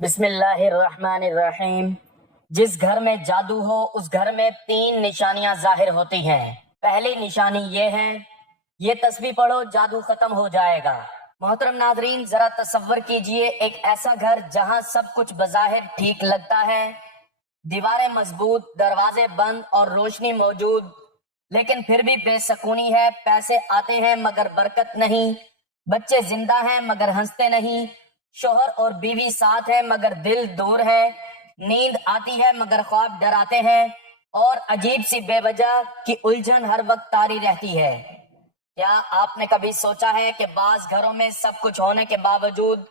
بسم اللہ الرحمن الرحیم۔ جس گھر میں جادو ہو اس گھر میں 3 نشانیاں ظاہر ہوتی ہیں۔ پہلی نشانی یہ ہے، یہ تسبیح پڑھو جادو ختم ہو جائے گا۔ محترم ناظرین، ذرا تصور کیجئے ایک ایسا گھر جہاں سب کچھ بظاہر ٹھیک لگتا ہے، دیواریں مضبوط، دروازے بند اور روشنی موجود، لیکن پھر بھی بے سکونی ہے، پیسے آتے ہیں مگر برکت نہیں، بچے زندہ ہیں مگر ہنستے نہیں، شوہر اور بیوی ساتھ ہیں مگر دل دور ہے، نیند آتی ہے مگر خواب ڈراتے ہیں، اور عجیب سی بے وجہ کی الجھن ہر وقت طاری رہتی ہے۔ کیا آپ نے کبھی سوچا ہے کہ بعض گھروں میں سب کچھ ہونے کے باوجود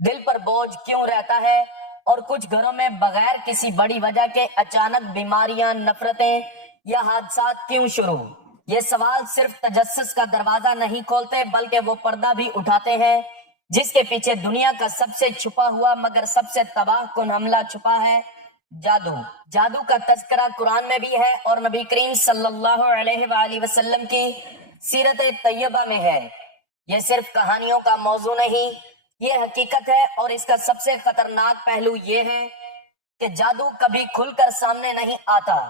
دل پر بوجھ کیوں رہتا ہے، اور کچھ گھروں میں بغیر کسی بڑی وجہ کے اچانک بیماریاں، نفرتیں یا حادثات کیوں شروع؟ یہ سوال صرف تجسس کا دروازہ نہیں کھولتے بلکہ وہ پردہ بھی اٹھاتے ہیں جس کے پیچھے دنیا کا سب سے چھپا ہوا مگر سب سے تباہ کن حملہ چھپا ہے، جادو۔ جادو کا تذکرہ قرآن میں بھی ہے اور نبی کریم صلی اللہ علیہ وآلہ وسلم کی سیرت طیبہ میں ہے۔ یہ صرف کہانیوں کا موضوع نہیں، یہ حقیقت ہے، اور اس کا سب سے خطرناک پہلو یہ ہے کہ جادو کبھی کھل کر سامنے نہیں آتا،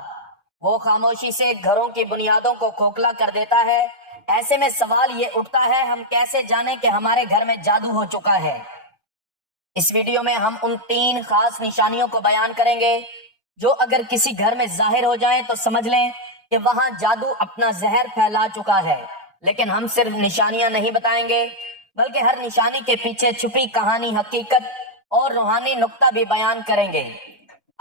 وہ خاموشی سے گھروں کی بنیادوں کو کھوکھلا کر دیتا ہے۔ ایسے میں سوال یہ اٹھتا ہے، ہم کیسے جانیں کہ ہمارے گھر میں جادو ہو چکا ہے؟ اس ویڈیو میں ہم ان 3 خاص نشانیوں کو بیان کریں گے جو اگر کسی گھر میں ظاہر ہو جائیں تو سمجھ لیں کہ وہاں جادو اپنا زہر پھیلا چکا ہے۔ لیکن ہم صرف نشانیاں نہیں بتائیں گے بلکہ ہر نشانی کے پیچھے چھپی کہانی، حقیقت اور روحانی نقطہ بھی بیان کریں گے۔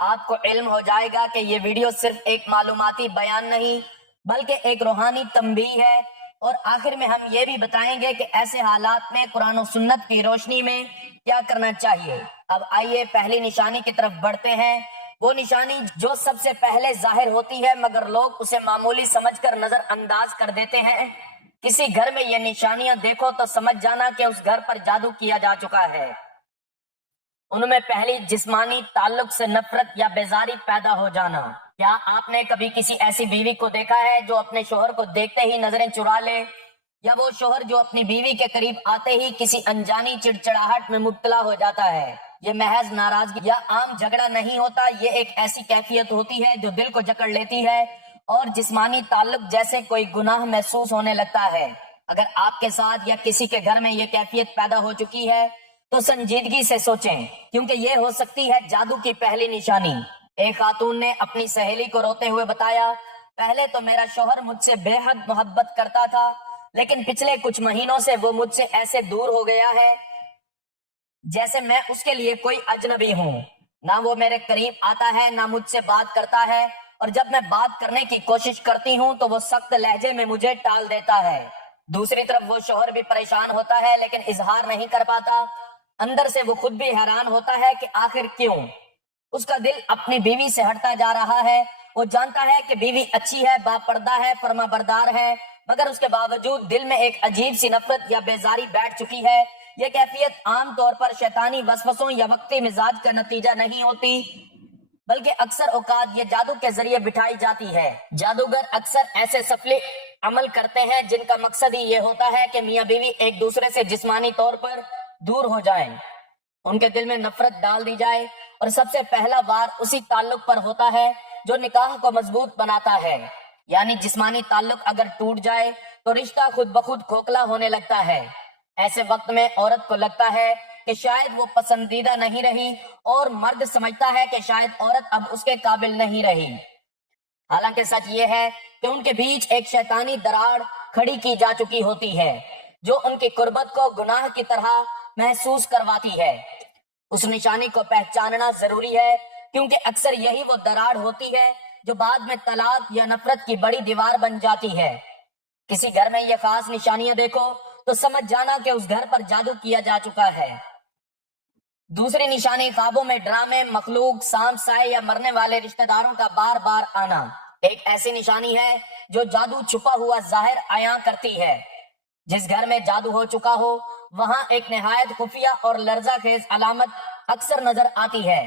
آپ کو علم ہو جائے گا کہ یہ ویڈیو صرف ایک معلوماتی بیان نہیں بلکہ ایک روحانی تنبیہ ہے، اور آخر میں ہم یہ بھی بتائیں گے کہ ایسے حالات میں قرآن و سنت کی روشنی میں کیا کرنا چاہیے۔ اب آئیے پہلی نشانی کی طرف بڑھتے ہیں، وہ نشانی جو سب سے پہلے ظاہر ہوتی ہے مگر لوگ اسے معمولی سمجھ کر نظر انداز کر دیتے ہیں۔ کسی گھر میں یہ نشانیاں دیکھو تو سمجھ جانا کہ اس گھر پر جادو کیا جا چکا ہے۔ ان میں پہلی، جسمانی تعلق سے نفرت یا بیزاری پیدا ہو جانا۔ کیا آپ نے کبھی کسی ایسی بیوی کو دیکھا ہے جو اپنے شوہر کو دیکھتے ہی نظریں چرا لے، یا وہ شوہر جو اپنی بیوی کے قریب آتے ہی کسی انجانی چڑچڑاہٹ میں مبتلا ہو جاتا ہے؟ یہ محض ناراضگی یا عام جھگڑا نہیں ہوتا، یہ ایک ایسی کیفیت ہوتی ہے جو دل کو جکڑ لیتی ہے اور جسمانی تعلق جیسے کوئی گناہ محسوس ہونے لگتا ہے۔ اگر آپ کے ساتھ یا کسی کے گھر میں یہ کیفیت پیدا ہو چکی ہے تو سنجیدگی سے سوچیں، کیونکہ یہ ہو سکتی ہے جادو کی پہلی نشانی۔ ایک خاتون نے اپنی سہیلی کو روتے ہوئے بتایا، پہلے تو میرا شوہر مجھ سے بے حد محبت کرتا تھا، لیکن پچھلے کچھ مہینوں سے وہ مجھ سے ایسے دور ہو گیا ہے جیسے میں اس کے لیے کوئی اجنبی ہوں۔ نہ وہ میرے قریب آتا ہے، نہ مجھ سے بات کرتا ہے، اور جب میں بات کرنے کی کوشش کرتی ہوں تو وہ سخت لہجے میں مجھے ٹال دیتا ہے۔ دوسری طرف وہ شوہر بھی پریشان ہوتا ہے لیکن اظہار نہیں کر پاتا۔ اندر سے وہ خود بھی حیران ہوتا ہے کہ آخر کیوں اس کا دل اپنی بیوی سے ہٹتا جا رہا ہے۔ وہ جانتا ہے کہ بیوی اچھی ہے، باپردہ ہے، فرما بردار ہے، مگر اس کے باوجود دل میں ایک عجیب سی نفرت یا بیزاری بیٹھ چکی ہے۔ یہ کیفیت عام طور پر شیطانی وسوسوں یا وقتی مزاج کا نتیجہ نہیں ہوتی بلکہ اکثر اوقات یہ جادو کے ذریعے بٹھائی جاتی ہے۔ جادوگر اکثر ایسے سفلی عمل کرتے ہیں جن کا مقصد ہی یہ ہوتا ہے کہ میاں بیوی ایک دوسرے سے جسمانی طور پر دور ہو جائیں، ان کے دل میں نفرت ڈال دی جائے، اور سب سے پہلا وار اسی تعلق پر ہوتا ہے جو نکاح کو مضبوط بناتا ہے۔ یعنی جسمانی تعلق اگر ٹوٹ جائے تو رشتہ خود بخود کھوکھلا ہونے لگتا ہے۔ ایسے وقت میں عورت کو لگتا ہے کہ شاید وہ پسندیدہ نہیں رہی، اور مرد سمجھتا ہے کہ شاید عورت اب اس کے قابل نہیں رہی۔ حالانکہ سچ یہ ہے کہ ان کے بیچ ایک شیطانی دراڑ کھڑی کی جا چکی ہوتی ہے جو ان کی قربت کو گناہ کی طرح محسوس کرواتی ہے۔ اس نشانی کو پہچاننا ضروری ہے کیونکہ اکثر یہی وہ دراڑ ہوتی ہے جو بعد میں طلاق یا نفرت کی بڑی دیوار بن جاتی ہے۔ کسی گھر میں یہ خاص نشانیاں دیکھو تو سمجھ جانا کہ اس گھر پر جادو کیا جا چکا ہے۔ دوسری نشانی، خوابوں میں ڈرامے، مخلوق، سانپ، سائے یا مرنے والے رشتہ داروں کا بار بار آنا۔ ایک ایسی نشانی ہے جو جادو چھپا ہوا ظاہر عیاں کرتی ہے۔ جس گھر میں جادو ہو چکا ہو وہاں ایک نہایت خفیہ اور لرزہ خیز علامت اکثر نظر آتی ہے،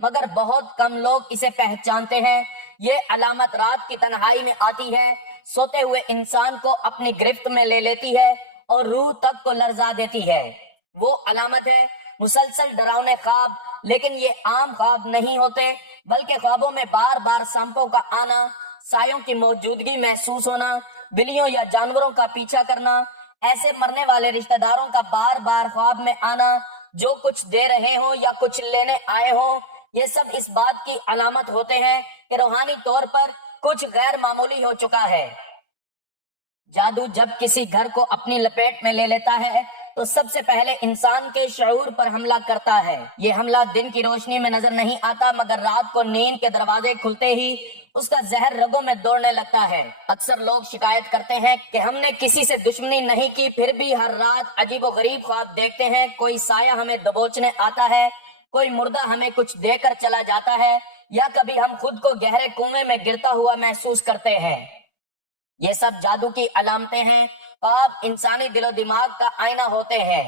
مگر بہت کم لوگ اسے پہچانتے ہیں۔ یہ علامت رات کی تنہائی میں آتی ہے، سوتے ہوئے انسان کو اپنی گرفت میں لے لیتی ہے اور روح تک کو لرزا دیتی ہے۔ وہ علامت ہے مسلسل ڈراؤنے خواب، لیکن یہ عام خواب نہیں ہوتے، بلکہ خوابوں میں بار بار سانپوں کا آنا، سایوں کی موجودگی محسوس ہونا، بلیوں یا جانوروں کا پیچھا کرنا، ایسے مرنے والے رشتہ داروں کا بار بار خواب میں آنا جو کچھ دے رہے ہوں یا کچھ لینے آئے ہوں، یہ سب اس بات کی علامت ہوتے ہیں کہ روحانی طور پر کچھ غیر معمولی ہو چکا ہے۔ جادو جب کسی گھر کو اپنی لپیٹ میں لے لیتا ہے تو سب سے پہلے انسان کے شعور پر حملہ کرتا ہے۔ یہ حملہ دن کی روشنی میں نظر نہیں آتا، مگر رات کو نیند کے دروازے کھلتے ہی اس کا زہر رگوں میں دوڑنے لگتا ہے۔ اکثر لوگ شکایت کرتے ہیں کہ ہم نے کسی سے دشمنی نہیں کی، پھر بھی ہر رات عجیب و غریب خواب دیکھتے ہیں، کوئی سایہ ہمیں دبوچنے آتا ہے، کوئی مردہ ہمیں کچھ دے کر چلا جاتا ہے، یا کبھی ہم خود کو گہرے کنویں میں گرتا ہوا محسوس کرتے ہیں۔ یہ سب جادو کی علامتیں ہیں۔ خواب انسانی دل و دماغ کا آئینہ ہوتے ہیں،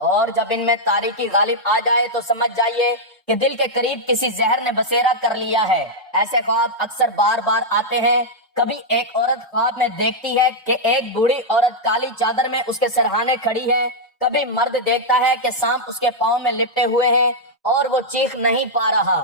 اور جب ان میں تاریکی غالب آ جائے تو سمجھ جائیے کہ دل کے قریب کسی زہر نے بسیرا کر لیا ہے۔ ایسے خواب اکثر بار بار آتے ہیں۔ کبھی ایک عورت خواب میں دیکھتی ہے کہ ایک بوڑھی عورت کالی چادر میں اس کے سرہانے کھڑی ہے، کبھی مرد دیکھتا ہے کہ سانپ اس کے پاؤں میں لپٹے ہوئے ہیں اور وہ چیخ نہیں پا رہا۔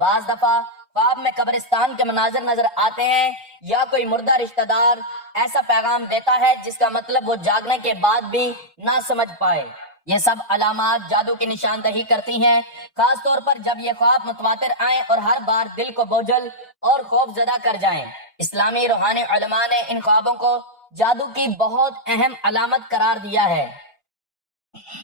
بعض دفعہ خواب میں قبرستان کے مناظر نظر آتے ہیں، یا کوئی مردہ رشتہ دار ایسا پیغام دیتا ہے جس کا مطلب وہ جاگنے کے بعد بھی نہ سمجھ پائے۔ یہ سب علامات جادو کی نشاندہی کرتی ہیں، خاص طور پر جب یہ خواب متواتر آئیں اور ہر بار دل کو بوجھل اور خوف زدہ کر جائیں۔ اسلامی روحانی علماء نے ان خوابوں کو جادو کی بہت اہم علامت قرار دیا ہے۔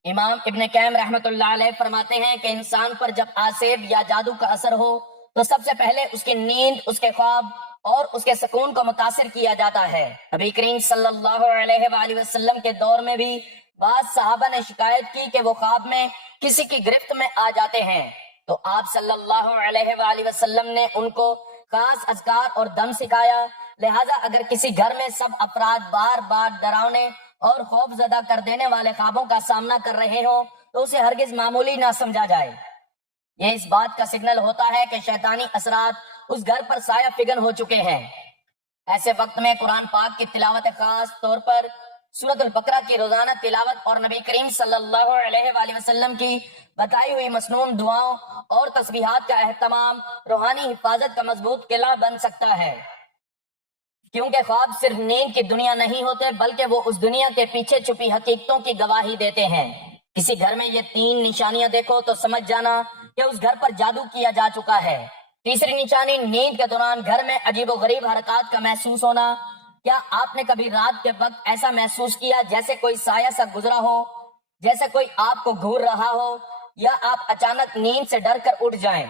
امام ابن قیم رحمۃ اللہ علیہ فرماتے ہیں کہ انسان پر جب آسیب یا جادو کا اثر ہو تو سب سے پہلے اس کی نیند، اس کے خواب اور اس کے سکون کو متاثر کیا جاتا ہے۔ نبی کریم صلی اللہ علیہ وآلہ وسلم کے دور میں بھی بعض صحابہ نے شکایت کی کہ وہ خواب میں کسی کی گرفت میں آ جاتے ہیں، تو آپ صلی اللہ علیہ وآلہ وسلم نے ان کو خاص اذکار اور دم سکھایا۔ لہٰذا اگر کسی گھر میں سب افراد بار بار ڈراؤنے اور خوف زدہ کر دینے والے خوابوں کا سامنا کر رہے ہوں تو اسے ہرگز معمولی نہ سمجھا جائے۔ یہ اس بات کا سگنل ہوتا ہے کہ شیطانی اثرات اس گھر پر سایہ فگن ہو چکے ہیں۔ ایسے وقت میں قرآن پاک کی تلاوت، خاص طور پر سورۃ البقرہ کی روزانہ تلاوت اور نبی کریم صلی اللہ علیہ وآلہ وسلم کی بتائی ہوئی مسنون دعاؤں اور تسبیحات کا اہتمام روحانی حفاظت کا مضبوط قلعہ بن سکتا ہے، کیونکہ خواب صرف نیند کی دنیا نہیں ہوتے، بلکہ وہ اس دنیا کے پیچھے چھپی حقیقتوں کی گواہی دیتے ہیں۔ کسی گھر میں یہ 3 نشانیاں دیکھو تو سمجھ جانا کہ اس گھر پر جادو کیا جا چکا ہے۔ تیسری نشانی، نیند کے دوران گھر میں عجیب و غریب حرکات کا محسوس ہونا۔ کیا آپ نے کبھی رات کے وقت ایسا محسوس کیا جیسے کوئی سایہ سا گزرا ہو، جیسے کوئی آپ کو گھور رہا ہو، یا آپ اچانک نیند سے ڈر کر اٹھ جائیں؟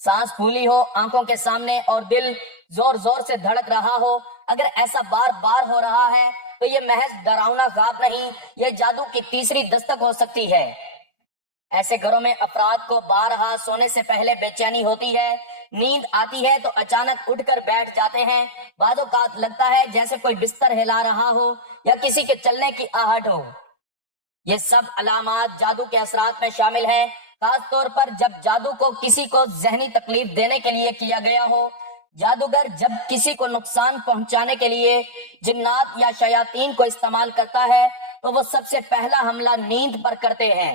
سانس پھولی ہو آنکھوں کے سامنے اور دل زور زور سے دھڑک رہا ہو؟ اگر ایسا بار بار ہو رہا ہے تو یہ محض ڈراؤنا خواب نہیں، یہ جادو کی تیسری دستک ہو سکتی ہے۔ ایسے گھروں میں افراد کو بارہا سونے سے پہلے بے چینی ہوتی ہے، نیند آتی ہے تو اچانک اٹھ کر بیٹھ جاتے ہیں، بعض اوقات لگتا ہے جیسے کوئی بستر ہلا رہا ہو یا کسی کے چلنے کی آہٹ ہو۔ یہ سب علامات جادو کے اثرات میں شامل ہیں، خاص طور پر جب جادو کو کسی کو ذہنی تکلیف دینے کے لیے کیا گیا ہو۔ جادوگر جب کسی کو نقصان پہنچانے کے لیے جنات یا شیاطین کو استعمال کرتا ہے تو وہ سب سے پہلا حملہ نیند پر کرتے ہیں،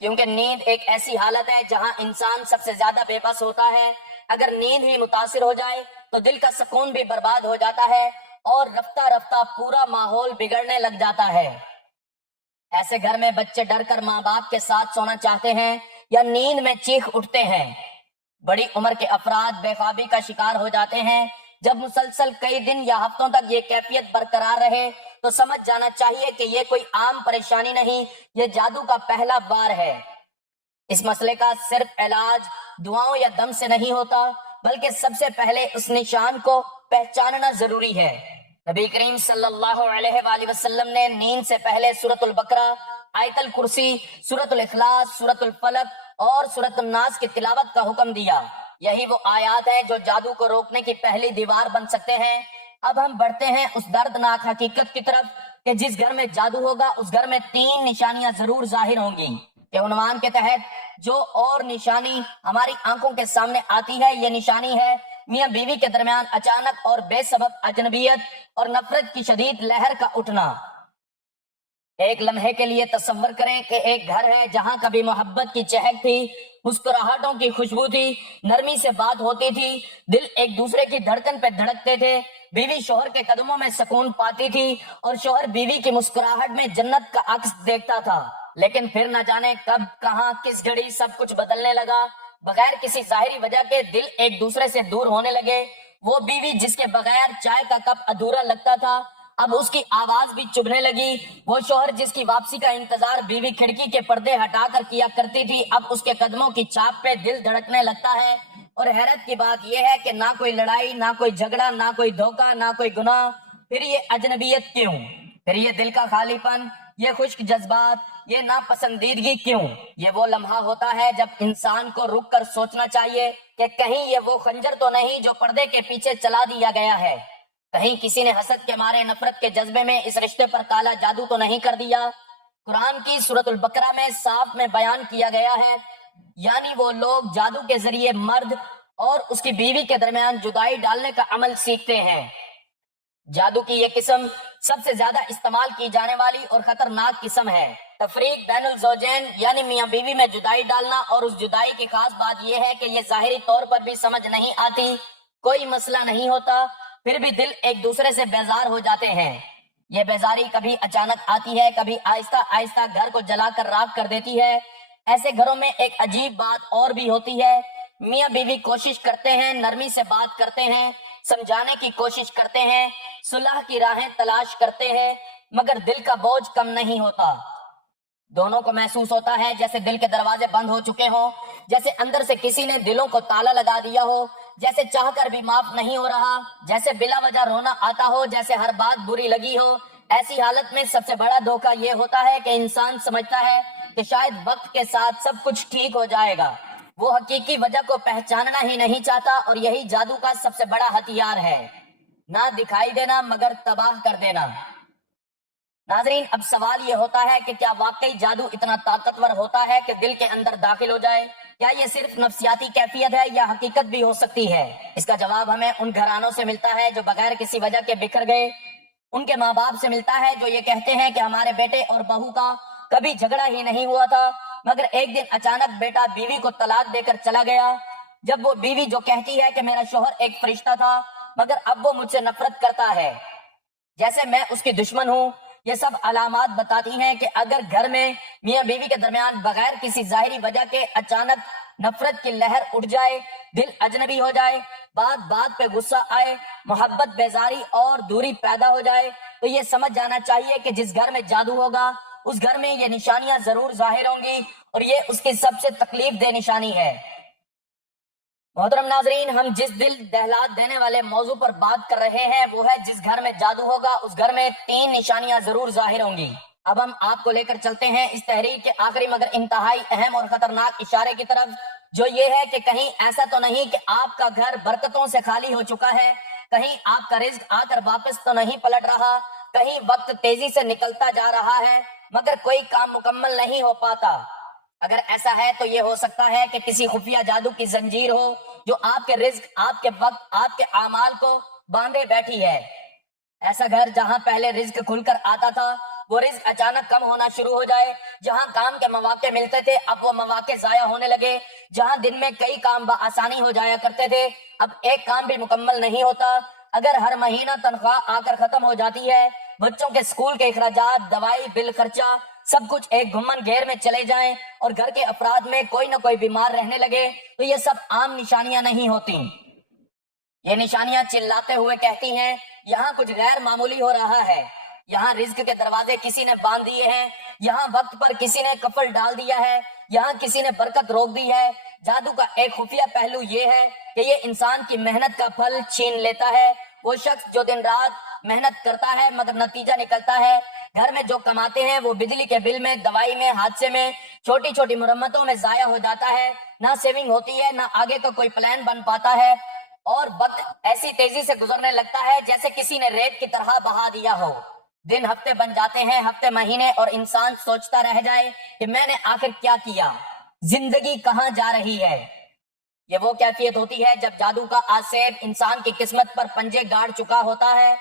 کیونکہ نیند ایک ایسی حالت ہے جہاں انسان سب سے زیادہ بے بس ہوتا ہے۔ اگر نیند ہی متاثر ہو جائے تو دل کا سکون بھی برباد ہو جاتا ہے اور رفتہ رفتہ پورا ماحول بگڑنے لگ جاتا ہے۔ ایسے گھر میں بچے ڈر کر ماں باپ کے ساتھ سونا چاہتے ہیں یا نیند میں چیخ اٹھتے ہیں۔ بڑی عمر کے افراد بے خوابی کا شکار ہو جاتے ہیں۔ جب مسلسل کئی دن یا ہفتوں تک یہ کیفیت برقرار رہے تو سمجھ جانا چاہیے کہ یہ کوئی عام پریشانی نہیں، یہ جادو کا پہلا وار ہے۔ اس مسئلے کا صرف علاج دعاؤں یا دم سے نہیں ہوتا، بلکہ سب سے پہلے اس نشان کو پہچاننا ضروری ہے۔ نبی کریم صلی اللہ علیہ وآلہ وسلم نے نیند سے پہلے سورۃ البقرہ، آیت الکرسی، سورۃ الاخلاص، سورۃ الفلق اور سورۃ الناس کی تلاوت کا حکم دیا۔ یہی وہ آیات ہیں جو جادو کو روکنے کی پہلی دیوار بن سکتے ہیں۔ اب ہم بڑھتے ہیں اس دردناک حقیقت کی طرف کہ جس گھر میں جادو ہوگا اس گھر میں 3 نشانیاں ضرور ظاہر ہوں گی۔ کہ عنوان کے تحت جو اور نشانی ہماری آنکھوں کے سامنے آتی ہے، یہ نشانی ہے میاں بیوی کے درمیان اچانک اور بے سبب اجنبیت اور نفرت کی شدید لہر کا اٹھنا۔ ایک لمحے کے لیے تصور کریں کہ ایک گھر ہے جہاں کبھی محبت کی چہک تھی، مسکراہٹوں کی خوشبو تھی، نرمی سے بات ہوتی تھی، دل ایک دوسرے کی دھڑکن پہ دھڑکتے تھے، بیوی شوہر کے قدموں میں سکون پاتی تھی اور شوہر بیوی کی مسکراہٹ میں جنت کا عکس دیکھتا تھا۔ لیکن پھر نہ جانے کب کہاں کس گھڑی سب کچھ بدلنے لگا، بغیر کسی ظاہری وجہ کے دل ایک دوسرے سے دور ہونے لگے۔ وہ بیوی جس کے بغیر چائے کا کپ ادھورا لگتا تھا اب اس کی آواز بھی چبھنے لگی، وہ شوہر جس کی واپسی کا انتظار بیوی کھڑکی کے پردے ہٹا کر کیا کرتی تھی اب اس کے قدموں کی چاپ پہ دل دھڑکنے لگتا ہے۔ اور حیرت کی بات یہ ہے کہ نہ کوئی لڑائی، نہ کوئی جھگڑا، نہ کوئی دھوکہ، نہ کوئی گناہ، پھر یہ اجنبیت کیوں؟ پھر یہ دل کا خالی پن، یہ خشک جذبات، یہ ناپسندیدگی کیوں؟ یہ وہ لمحہ ہوتا ہے جب انسان کو رک کر سوچنا چاہیے کہ کہیں یہ وہ خنجر تو نہیں جو پردے کے پیچھے چلا دیا گیا ہے، کہیں کسی نے حسد کے مارے نفرت کے جذبے میں اس رشتے پر کالا جادو تو نہیں کر دیا۔ قرآن کی سورۃ البقرہ میں صاف میں بیان کیا گیا ہے، یعنی وہ لوگ جادو کے ذریعے مرد اور اس کی بیوی کے درمیان جدائی ڈالنے کا عمل سیکھتے ہیں۔ جادو کی یہ قسم سب سے زیادہ استعمال کی جانے والی اور خطرناک قسم ہے۔ تفریق بین الزوجین یعنی میاں بیوی میں جدائی ڈالنا، اور اس جدائی کی خاص بات یہ ہے کہ یہ ظاہری طور پر بھی سمجھ نہیں آتی، کوئی مسئلہ نہیں ہوتا، پھر بھی دل ایک دوسرے سے بیزار ہو جاتے ہیں۔ یہ بیزاری کبھی اچانک آتی ہے، کبھی آہستہ آہستہ گھر کو جلا کر راکھ کر دیتی ہے۔ ایسے گھروں میں ایک عجیب بات اور بھی ہوتی ہے، میاں بیوی کوشش کرتے ہیں، نرمی سے بات کرتے ہیں، سمجھانے کی کوشش کرتے ہیں، صلح کی راہیں تلاش کرتے ہیں، مگر دل کا بوجھ کم نہیں ہوتا۔ دونوں کو محسوس ہوتا ہے جیسے دل کے دروازے بند ہو چکے ہوں، جیسے اندر سے کسی نے دلوں کو تالا لگا دیا ہو، جیسے چاہ کر بھی معاف نہیں ہو رہا، جیسے بلا وجہ رونا آتا ہو، جیسے ہر بات بری لگی ہو۔ ایسی حالت میں سب سے بڑا دھوکہ یہ ہوتا ہے کہ انسان سمجھتا ہے کہ شاید وقت کے ساتھ سب کچھ ٹھیک ہو جائے گا۔ وہ حقیقی وجہ کو پہچاننا ہی نہیں چاہتا، اور یہی جادو کا سب سے بڑا ہتھیار ہے، نہ دکھائی دینا مگر تباہ کر دینا۔ ناظرین، اب سوال یہ ہوتا ہے کہ کیا واقعی جادو اتنا طاقتور ہوتا ہے کہ دل کے اندر داخل ہو جائے؟ کیا یہ صرف نفسیاتی کیفیت ہے یا حقیقت بھی ہو سکتی ہے؟ اس کا جواب ہمیں ان گھرانوں سے ملتا ہے جو بغیر کسی وجہ کے بکھر گئے، ان کے ماں باپ سے ملتا ہے جو یہ کہتے ہیں کہ ہمارے بیٹے اور بہو کا کبھی جھگڑا ہی نہیں ہوا تھا، مگر ایک دن اچانک بیٹا بیوی کو طلاق دے کر چلا گیا۔ جب وہ بیوی جو کہتی ہے کہ میرا شوہر ایک فرشتہ تھا مگر اب وہ مجھ سے نفرت کرتا ہے، جیسے میں اس کی دشمن ہوں، یہ سب علامات بتاتی ہیں کہ اگر گھر میں میاں بیوی کے درمیان بغیر کسی ظاہری وجہ کے اچانک نفرت کی لہر اٹھ جائے، دل اجنبی ہو جائے، بات بات پہ غصہ آئے، محبت بیزاری اور دوری پیدا ہو جائے، تو یہ سمجھ جانا چاہیے کہ جس گھر میں جادو ہوگا اس گھر میں یہ نشانیاں ضرور ظاہر ہوں گی، اور یہ اس کی سب سے تکلیف دہ نشانی ہے۔ محترم ناظرین، ہم جس دل دہلا دینے والے موضوع پر بات کر رہے ہیں وہ ہے جس گھر میں جادو ہوگا اس گھر میں 3 نشانیاں ضرور ظاہر ہوں گی۔ اب ہم آپ کو لے کر چلتے ہیں اس تحریر کے آخری مگر انتہائی اہم اور خطرناک اشارے کی طرف، جو یہ ہے کہ کہیں ایسا تو نہیں کہ آپ کا گھر برکتوں سے خالی ہو چکا ہے، کہیں آپ کا رزق آ کر واپس تو نہیں پلٹ رہا، کہیں وقت تیزی سے نکلتا جا رہا ہے مگر کوئی کام مکمل نہیں ہو پاتا۔ اگر ایسا ہے تو یہ ہو سکتا ہے کہ کسی خفیہ جادو کی زنجیر ہو جو آپ کے رزق، آپ کے وقت، آپ کے اعمال کو باندھے بیٹھی ہے۔ ایسا گھر جہاں پہلے رزق کھل کر آتا تھا وہ رزق اچانک کم ہونا شروع ہو جائے، جہاں کام کے مواقع ملتے تھے اب وہ مواقع ضائع ہونے لگے، جہاں دن میں کئی کام بآسانی ہو جایا کرتے تھے اب ایک کام بھی مکمل نہیں ہوتا، اگر ہر مہینہ تنخواہ آ کر ختم ہو جاتی ہے، بچوں کے اسکول کے اخراجات، دوائی، بل، خرچہ سب کچھ ایک گھمن گھیر میں چلے جائیں اور گھر کے افراد میں کوئی نہ کوئی بیمار رہنے لگے، تو یہ سب عام نشانیاں نہیں ہوتی۔ یہ نشانیاں چلاتے ہوئے کہتی ہیں یہاں کچھ غیر معمولی ہو رہا ہے، یہاں رزق کے دروازے کسی نے باندھ دیے ہیں، یہاں وقت پر کسی نے کفل ڈال دیا ہے، یہاں کسی نے برکت روک دی ہے۔ جادو کا ایک خفیہ پہلو یہ ہے کہ یہ انسان کی محنت کا پھل چھین لیتا ہے۔ وہ شخص جو دن رات محنت کرتا ہے مگر نتیجہ نکلتا ہے گھر میں جو کماتے ہیں وہ بجلی کے بل میں، دوائی میں، حادثے میں، چھوٹی چھوٹی مرمتوں میں ضائع ہو جاتا ہے، نہ سیونگ ہوتی ہے، نہ آگے کا کوئی پلان بن پاتا ہے، اور وقت ایسی تیزی سے گزرنے لگتا ہے جیسے کسی نے ریت کی طرح بہا دیا ہو۔ دن ہفتے بن جاتے ہیں، ہفتے مہینے، اور انسان سوچتا رہ جائے کہ میں نے آخر کیا کیا، زندگی کہاں جا رہی ہے۔ یہ وہ کیفیت ہوتی ہے جب جادو کا آسیب انسان کی قسمت پر پنجے گاڑ چکا ہوتا ہے،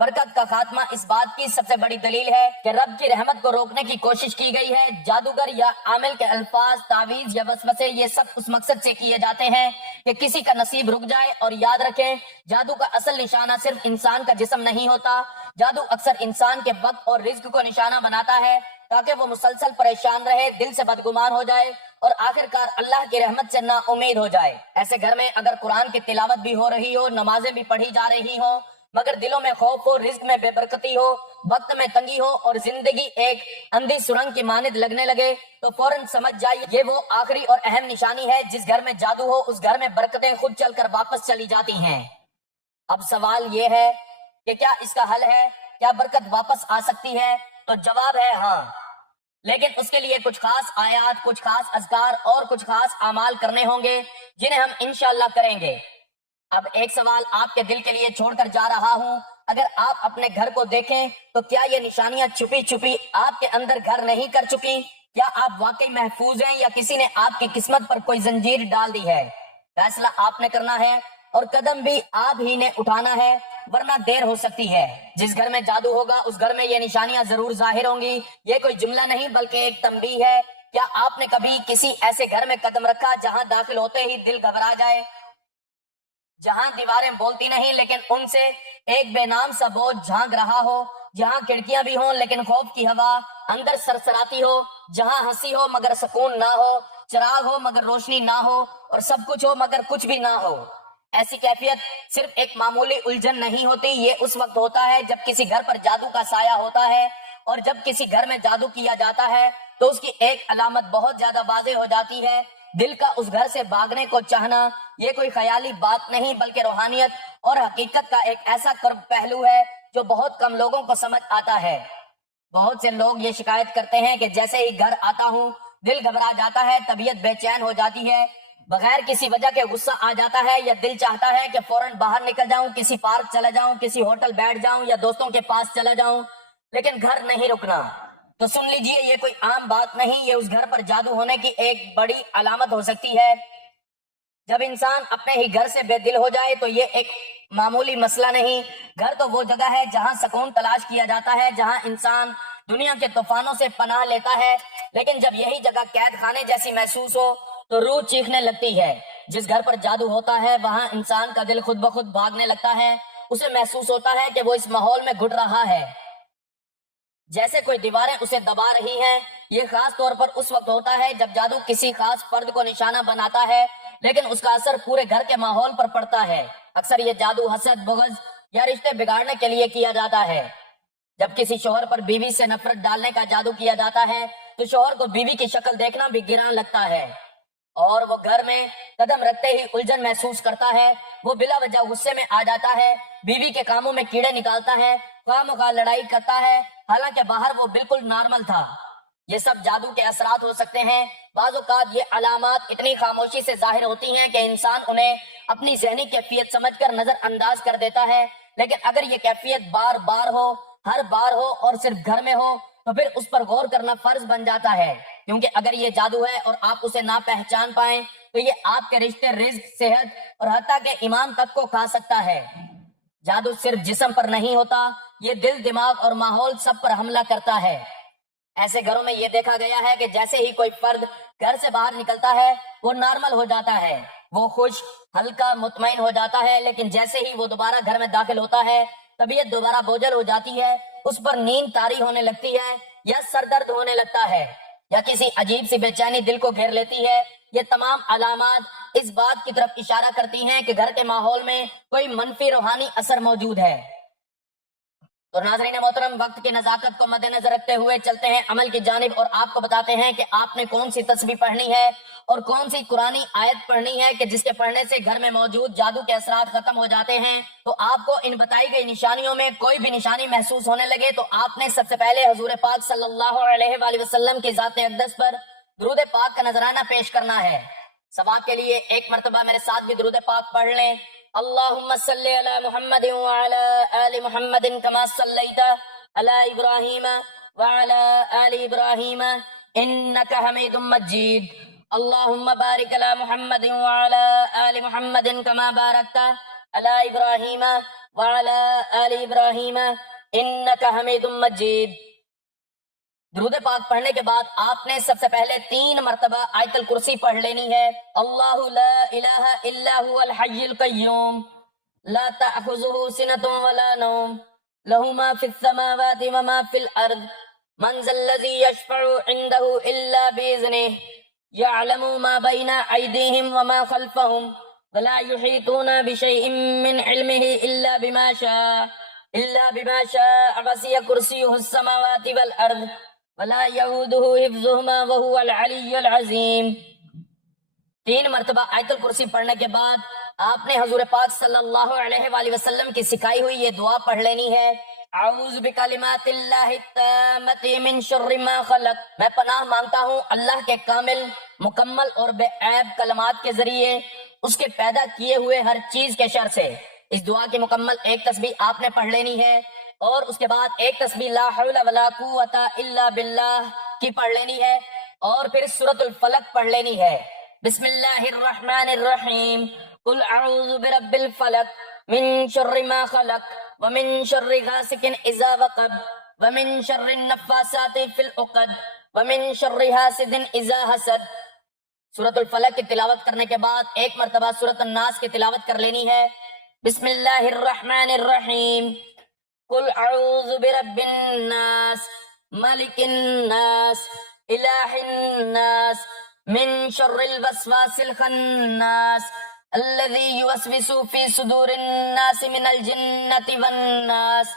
برکت کا خاتمہ اس بات کی سب سے بڑی دلیل ہے کہ رب کی رحمت کو روکنے کی کوشش کی گئی ہے۔ جادوگر یا عامل کے الفاظ، تعویذ یا وسوسے یہ سب اس مقصد سے کیے جاتے ہیں کہ کسی کا نصیب رک جائے۔ اور یاد رکھیں، جادو کا اصل نشانہ صرف انسان کا جسم نہیں ہوتا، جادو اکثر انسان کے وقت اور رزق کو نشانہ بناتا ہے تاکہ وہ مسلسل پریشان رہے، دل سے بدگمان ہو جائے اور آخرکار اللہ کی رحمت سے نا امید ہو جائے۔ ایسے گھر میں اگر قرآن کی تلاوت بھی ہو رہی ہو، نمازیں بھی پڑھی جا رہی ہوں، مگر دلوں میں خوف ہو، رزق میں بے برکتی ہو، وقت میں تنگی ہو اور زندگی ایک اندھی سرنگ کی مانند لگنے لگے، تو فوراً سمجھ جائیے یہ وہ آخری اور اہم نشانی ہے۔ جس گھر میں جادو ہو اس گھر میں برکتیں خود چل کر واپس چلی جاتی ہیں۔ اب سوال یہ ہے کہ کیا اس کا حل ہے؟ کیا برکت واپس آ سکتی ہے؟ تو جواب ہے ہاں، لیکن اس کے لیے کچھ خاص آیات، کچھ خاص اذکار اور کچھ خاص اعمال کرنے ہوں گے جنہیں ہم انشاءاللہ کریں گے۔ اب ایک سوال آپ کے دل کے لیے چھوڑ کر جا رہا ہوں، اگر آپ اپنے گھر کو دیکھیں تو کیا یہ نشانیاں چھپی چھپی آپ کے اندر گھر نہیں کر چکی؟ کیا آپ واقعی محفوظ ہیں یا کسی نے آپ کی قسمت پر کوئی زنجیر ڈال دی ہے؟ فیصلہ آپ نے کرنا ہے اور قدم بھی آپ ہی نے اٹھانا ہے، ورنہ دیر ہو سکتی ہے۔ جس گھر میں جادو ہوگا اس گھر میں یہ نشانیاں ضرور ظاہر ہوں گی۔ یہ کوئی جملہ نہیں بلکہ ایک تنبیہ ہے۔ کیا آپ نے کبھی کسی ایسے گھر میں قدم رکھا جہاں داخل ہوتے ہی دل گھبرا جائے، جہاں دیواریں بولتی نہیں لیکن ان سے ایک بے نام سا بوجھ جھانک رہا ہو، جہاں کھڑکیاں بھی ہوں لیکن خوف کی ہوا اندر سرسراتی ہو، جہاں ہنسی ہو مگر سکون نہ ہو، چراغ ہو مگر روشنی نہ ہو اور سب کچھ ہو مگر کچھ بھی نہ ہو؟ ایسی کیفیت صرف ایک معمولی الجھن نہیں ہوتی، یہ اس وقت ہوتا ہے جب کسی گھر پر جادو کا سایہ ہوتا ہے، اور جب کسی گھر میں جادو کیا جاتا ہے تو اس کی ایک علامت بہت زیادہ واضح ہو جاتی ہے، دل کا اس گھر سے بھاگنے کو چاہنا۔ یہ کوئی خیالی بات نہیں بلکہ روحانیت اور حقیقت کا ایک ایسا قرب پہلو ہے جو بہت کم لوگوں کو سمجھ آتا ہے۔ بہت سے لوگ یہ شکایت کرتے ہیں کہ جیسے ہی گھر آتا ہوں دل گھبرا جاتا ہے، طبیعت بے چین ہو جاتی ہے، بغیر کسی وجہ کے غصہ آ جاتا ہے، یا دل چاہتا ہے کہ فوراً باہر نکل جاؤں، کسی پارک چلا جاؤں، کسی ہوٹل بیٹھ جاؤں یا دوستوں کے پاس چلا جاؤں، لیکن گھر نہیں رکنا۔ تو سن لیجئے، یہ کوئی عام بات نہیں، یہ اس گھر پر جادو ہونے کی ایک بڑی علامت ہو سکتی ہے۔ جب انسان اپنے ہی گھر سے بے دل ہو جائے تو یہ ایک معمولی مسئلہ نہیں۔ گھر تو وہ جگہ ہے جہاں سکون تلاش کیا جاتا ہے، جہاں انسان دنیا کے طوفانوں سے پناہ لیتا ہے، لیکن جب یہی جگہ قید خانے جیسی محسوس ہو تو روح چیخنے لگتی ہے۔ جس گھر پر جادو ہوتا ہے وہاں انسان کا دل خود بخود بھاگنے لگتا ہے، اسے محسوس ہوتا ہے کہ وہ اس ماحول میں گھٹ رہا ہے، جیسے کوئی دیواریں اسے دبا رہی ہیں۔ یہ خاص طور پر اس وقت ہوتا ہے جب جادو کسی خاص فرد کو نشانہ بناتا ہے لیکن اس کا اثر پورے گھر کے ماحول پر پڑتا ہے۔ اکثر یہ جادو حسد، بغض یا رشتے بگاڑنے کے لیے کیا جاتا ہے۔ جب کسی شوہر پر بیوی سے نفرت ڈالنے کا جادو کیا جاتا ہے تو شوہر کو بیوی کی شکل دیکھنا بھی گراں لگتا ہے اور وہ گھر میں قدم رکھتے ہی الجھن محسوس کرتا ہے، وہ بلا وجہ غصے میں آ جاتا ہے، بیوی کے کاموں میں کیڑے نکالتا ہے، خواہ مخواہ لڑائی کرتا ہے، حالانکہ باہر وہ بالکل نارمل تھا۔ یہ سب جادو کے اثرات ہو سکتے ہیں۔ بعض اوقات یہ علامات اتنی خاموشی سے ظاہر ہوتی ہیں کہ انسان انہیں اپنی ذہنی کیفیت سمجھ کر نظر انداز کر دیتا ہے، لیکن اگر یہ کیفیت بار بار ہو، ہر بار ہو اور صرف گھر میں ہو تو پھر اس پر غور کرنا فرض بن جاتا ہے، کیونکہ اگر یہ جادو ہے اور آپ اسے نہ پہچان پائیں تو یہ آپ کے رشتے، رزق، صحت اور حتیٰ کہ ایمان تک کو کھا سکتا ہے۔ جادو صرف جسم پر نہیں ہوتا، یہ دل، دماغ اور ماحول سب پر حملہ کرتا ہے۔ ایسے گھروں میں یہ دیکھا گیا ہے کہ جیسے ہی کوئی فرد گھر سے باہر نکلتا ہے وہ نارمل ہو جاتا ہے، وہ خوش، ہلکا، مطمئن ہو جاتا ہے، لیکن جیسے ہی وہ دوبارہ گھر میں داخل ہوتا ہے طبیعت دوبارہ بوجھل ہو جاتی ہے، اس پر نیند طاری ہونے لگتی ہے یا سر درد ہونے لگتا ہے یا کسی عجیب سی بے چینی دل کو گھیر لیتی ہے۔ یہ تمام علامات اس بات کی طرف اشارہ کرتی ہیں کہ گھر کے ماحول میں کوئی منفی روحانی اثر موجود ہے۔ تو ناظرین محترم، وقت کی نزاکت کو مد نظر رکھتے ہوئے چلتے ہیں عمل کی جانب اور آپ کو بتاتے ہیں کہ آپ نے کون سی تسبیح پڑھنی ہے اور کون سی قرآنی آیت پڑھنی ہے کہ جس کے پڑھنے سے گھر میں موجود جادو کے اثرات ختم ہو جاتے ہیں۔ تو آپ کو ان بتائی گئی نشانیوں میں کوئی بھی نشانی محسوس ہونے لگے تو آپ نے سب سے پہلے حضور پاک صلی اللہ علیہ وآلہ وسلم کی ذات اقدس پر درود پاک کا نذرانہ پیش کرنا ہے۔ ثواب کے لیے ایک مرتبہ میرے ساتھ بھی درود پاک پڑھ لیں۔ اللہم صلی علی محمد وعلی آل محمد کما صلیت علی ابراہیم وعلی آل ابراہیم انک حمید مجید۔ اللہم بارک علی محمد وعلی آل محمد کما بارکت علی ابراہیم وعلى آل إبراهيم إنك حميد مجيد۔ درود پاک پڑھنے کے بعد آپ نے سب سے پہلے 3 مرتبہ آیت الکرسی پڑھ لینی ہے۔ اللہ لا الہ الا هو الحی القیوم لا تأخذه سنة ولا نوم له ما في السماوات وما في الأرض من ذا الذي يشفع عنده إلا بإذنه يعلم ما بين أيديهم وما خلفهم ولا يحيطون بشيء من علمه إلا بما شاء وسع كرسيه السماوات والأرض ولا يؤوده حفظهما وهو العلي العظيم۔ 3 مرتبہ آیت الکرسی پڑھنے کے بعد آپ نے حضور پاک صلی اللہ علیہ وآلہ وسلم کی سکھائی ہوئی یہ دعا پڑھ لینی ہے۔ اعوذ بکلمات اللہ التامۃ من شر ما خلق، میں پناہ مانگتا ہوں اللہ کے کامل، مکمل اور بے عیب کلمات کے ذریعے اس کے پیدا کیے ہوئے ہر چیز کے شر سے۔ اس دعا کی مکمل ایک تسبیح آپ نے پڑھ لینی ہے اور اس کے بعد ایک تسبیح لا حول ولا قوت الا باللہ کی پڑھ لینی ہے اور پھر سورۃ الفلق پڑھ لینی ہے۔ بسم اللہ الرحمن الرحیم، قل اعوذ برب الفلق من شر ما خلق ومن شر غاسق اذا وقب ومن شر النفاثات في العقد ومن شر حاسد اذا حسد۔ سورۃ الفلق کی تلاوت کرنے کے بعد 1 مرتبہ سورۃ الناس کی تلاوت کر لینی ہے۔ بسم اللہ الرحمن الرحیم، قل اعوذ برب الناس ملک الناس الہ الناس من شر الوسواس الخناس الذي يوسوس في صدور الناس من الجنة والناس۔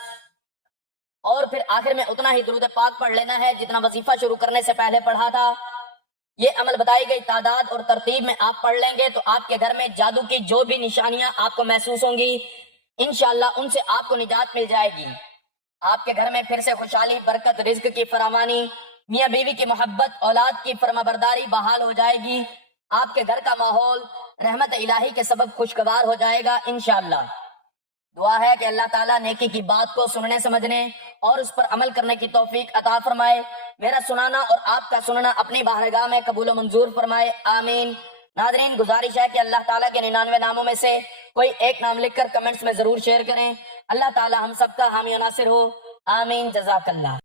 اور پھر آخر میں اتنا ہی درود پاک پڑھ لینا ہے جتنا وظیفہ شروع کرنے سے پہلے پڑھا تھا۔ یہ عمل بتائی گئی تعداد اور ترتیب میں آپ پڑھ لیں گے تو آپ کے گھر میں جادو کی جو بھی نشانیاں آپ کو محسوس ہوں گی انشاءاللہ ان سے آپ کو نجات مل جائے گی۔ آپ کے گھر میں پھر سے خوشحالی، برکت، رزق کی فراوانی، میاں بیوی کی محبت، اولاد کی فرمانبرداری بحال ہو جائے گی۔ آپ کے گھر کا ماحول رحمت الہی کے سبب خوشگوار ہو جائے گا انشاءاللہ۔ دعا ہے کہ اللہ تعالیٰ نیکی کی بات کو سننے سمجھنے اور اس پر عمل کرنے کی توفیق عطا فرمائے۔ میرا سنانا اور آپ کا سننا اپنی بارگاہ میں قبول و منظور فرمائے، آمین۔ ناظرین، گزارش ہے کہ اللہ تعالیٰ کے 99 ناموں میں سے کوئی ایک نام لکھ کر کمنٹس میں ضرور شیئر کریں۔ اللہ تعالیٰ ہم سب کا حامی و ناصر ہو، آمین، جزاک اللہ۔